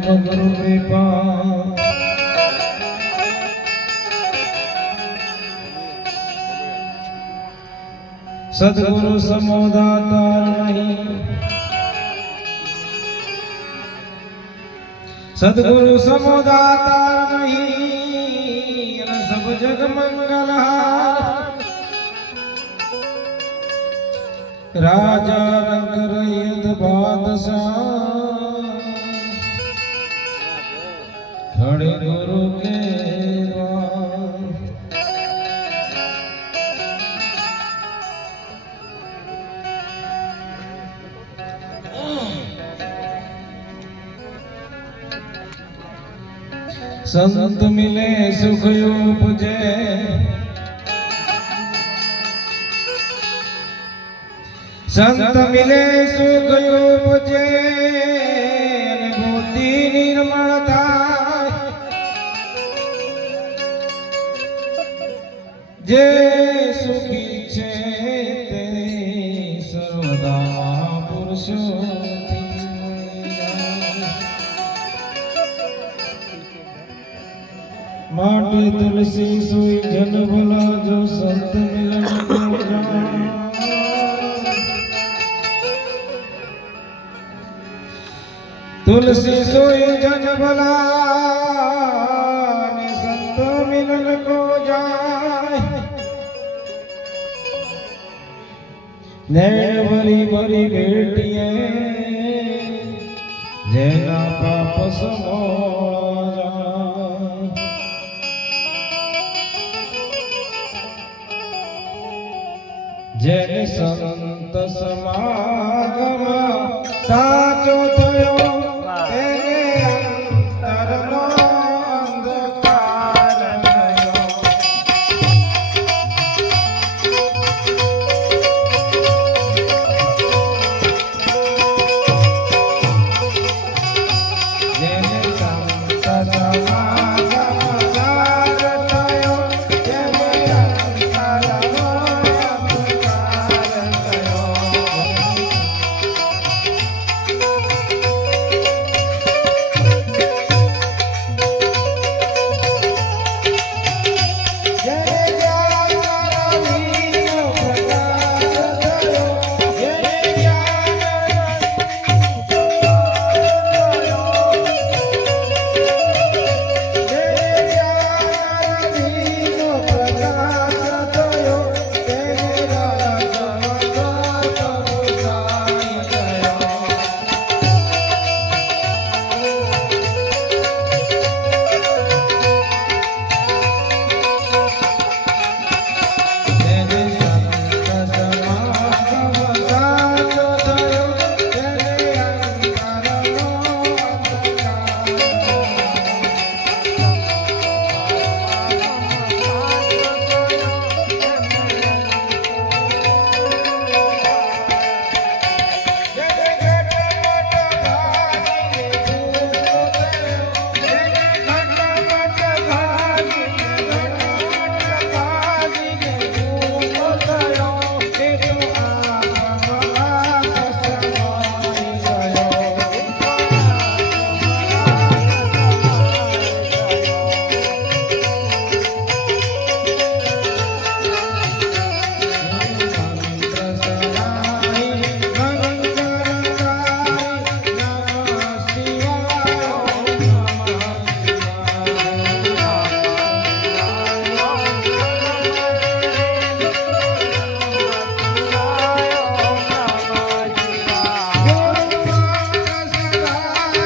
ગુરુ કૃપા સદગુરુ સમોદાતા નહીં સદગુરુ સમોદાતા નહીં સબ જગ મંગલ રાજા રંગ રૈયત બાદશાહ ખડે ગુરુ સંત મિલે સુખ ઉપજે. સંત મિલે સુખ ઉપજે બુદ્ધિ નિર્મળ જે સુખી છે તે સર્વદા પુરુષો. માટે તુલસી સુઈ જન ભલા જો સંત મિલન તુલસી સુઈ જન ભલા સંત મિલન કો નૈણ ભરી ભરી ભેટીએ જેના પાપ સમોળા જેને સંત સમાગમ સા